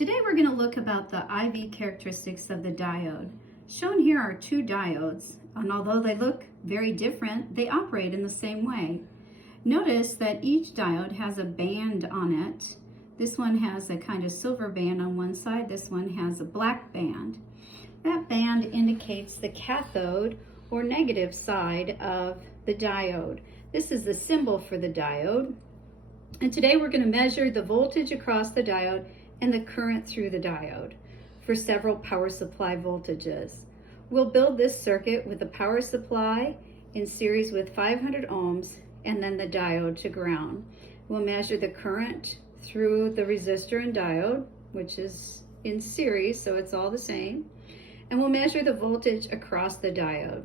Today we're going to look about the IV characteristics of the diode. Shown here are two diodes, and although they look very different, they operate in the same way. Notice that each diode has a band on it. This one has a kind of silver band on one side, this one has a black band. That band indicates the cathode or negative side of the diode. This is the symbol for the diode. And today we're going to measure the voltage across the diode and the current through the diode for several power supply voltages. We'll build this circuit with the power supply in series with 500 ohms and then the diode to ground. We'll measure the current through the resistor and diode, which is in series, so it's all the same. And we'll measure the voltage across the diode.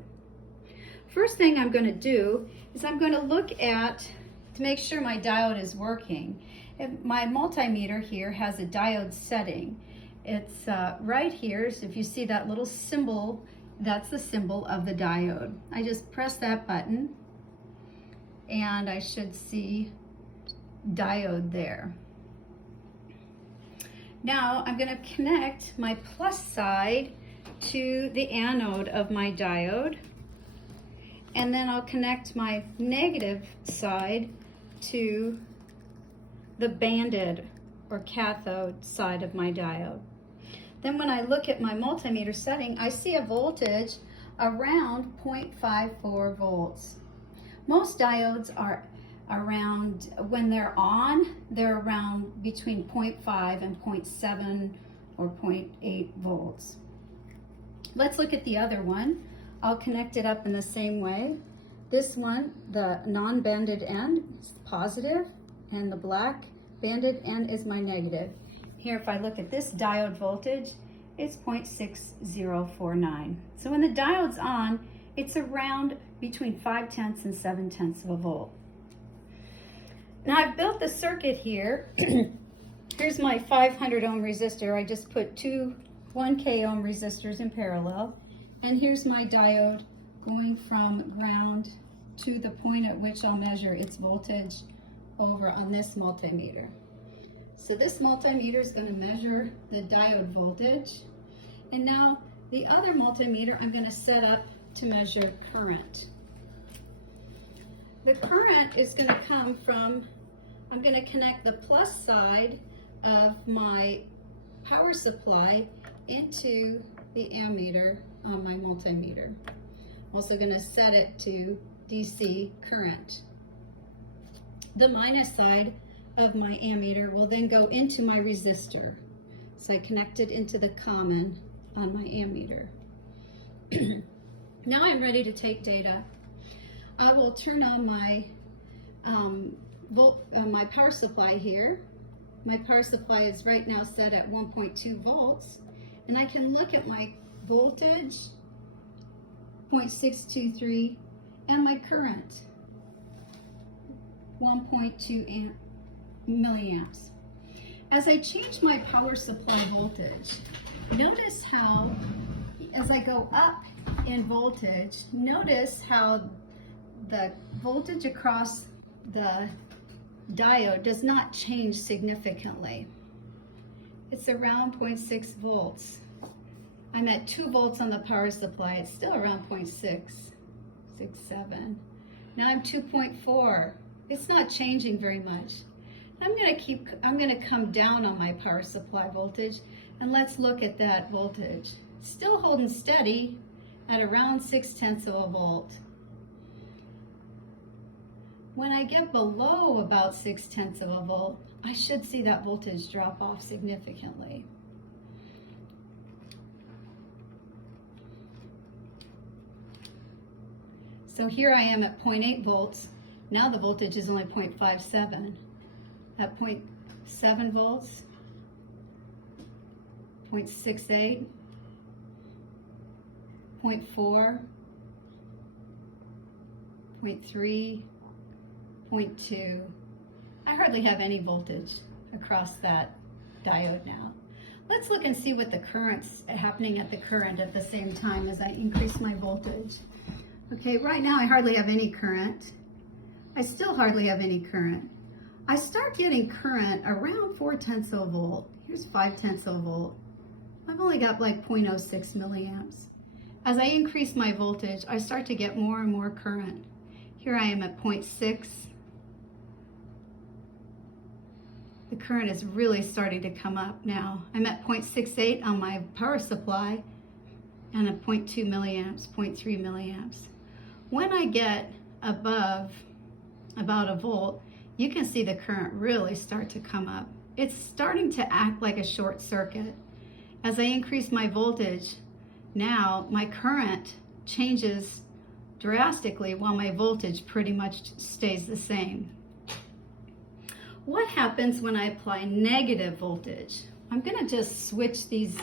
First thing I'm going to do is I'm going to look at to make sure my diode is working. My multimeter here has a diode setting. It's right here, so if you see that little symbol, that's the symbol of the diode. I just press that button and I should see diode there. Now I'm going to connect my plus side to the anode of my diode, and then I'll connect my negative side to the banded or cathode side of my diode. Then when I look at my multimeter setting, I see a voltage around 0.54 volts. Most diodes are around, when they're on, they're around between 0.5 and 0.7 or 0.8 volts. Let's look at the other one. I'll connect it up in the same way. This one, the non-banded end is positive, and the black banded end is my negative. Here, if I look at this diode voltage, it's 0.6049. So when the diode's on, it's around between 5/10 and 7/10 of a volt. Now I've built the circuit here. Here's my 500 ohm resistor. I just put two 1K ohm resistors in parallel. And here's my diode going from ground to the point at which I'll measure its voltage over on this multimeter. So this multimeter is going to measure the diode voltage. And now the other multimeter I'm going to set up to measure current. The current is going to come from, I'm going to connect the plus side of my power supply into the ammeter on my multimeter. I'm also going to set it to DC current. The minus side of my ammeter will then go into my resistor. So I connect it into the common on my ammeter. Now I'm ready to take data. I will turn on my my power supply here. My power supply is right now set at 1.2 volts, and I can look at my voltage, 0.623, and my current, 1.2 milliamps. As I change my power supply voltage, notice how, as I go up in voltage, notice how the voltage across the diode does not change significantly. It's around 0.6 volts. I'm at 2 volts on the power supply. It's still around 0.667. Now I'm 2.4. It's not changing very much. I'm going to come down on my power supply voltage, and let's look at that voltage. Still holding steady at around 0.6 of a volt. When I get below about 0.6 of a volt, I should see that voltage drop off significantly. So here I am at 0.8 volts. Now the voltage is only 0.57. At 0.7 volts, 0.68, 0.4, 0.3, 0.2. I hardly have any voltage across that diode now. Let's look and see what the current's happening at the current at the same time as I increase my voltage. Okay, right now I hardly have any current. I still hardly have any current. I start getting current around 0.4 of a volt. Here's 5/10 of a volt. I've only got like 0.06 milliamps. As I increase my voltage, I start to get more and more current. Here I am at 0.6. The current is really starting to come up now. I'm at 0.68 on my power supply and at 0.2 milliamps, 0.3 milliamps. When I get above about a volt, you can see the current really start to come up. It's starting to act like a short circuit. As I increase my voltage, now my current changes drastically while my voltage pretty much stays the same. What happens when I apply negative voltage? I'm going to just switch these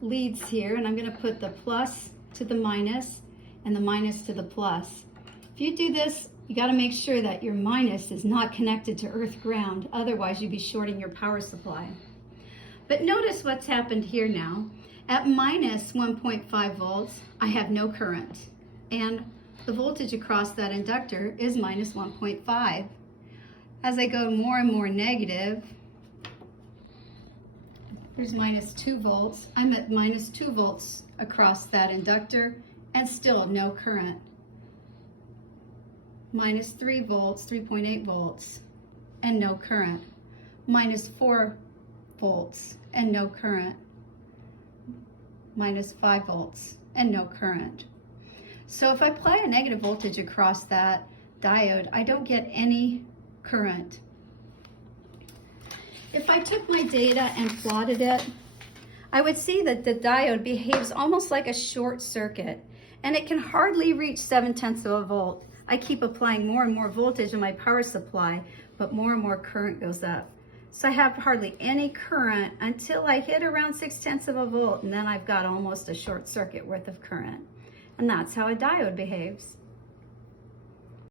leads here, and I'm going to put the plus to the minus and the minus to the plus. If you do this, you got to make sure that your minus is not connected to earth ground, otherwise you'd be shorting your power supply. But notice what's happened here now. At minus 1.5 volts, I have no current, and the voltage across that inductor is minus 1.5. As I go more and more negative, there's minus 2 volts. I'm at minus 2 volts across that inductor and still no current. Minus 3 volts, 3.8 volts, and no current. Minus 4 volts and no current. Minus 5 volts and no current. So if I apply a negative voltage across that diode, I don't get any current. If I took my data and plotted it, I would see that the diode behaves almost like a short circuit, and it can hardly reach 7/10 of a volt. I keep applying more and more voltage in my power supply, but more and more current goes up. So I have hardly any current until I hit around 6/10 of a volt, and then I've got almost a short circuit worth of current. And that's how a diode behaves.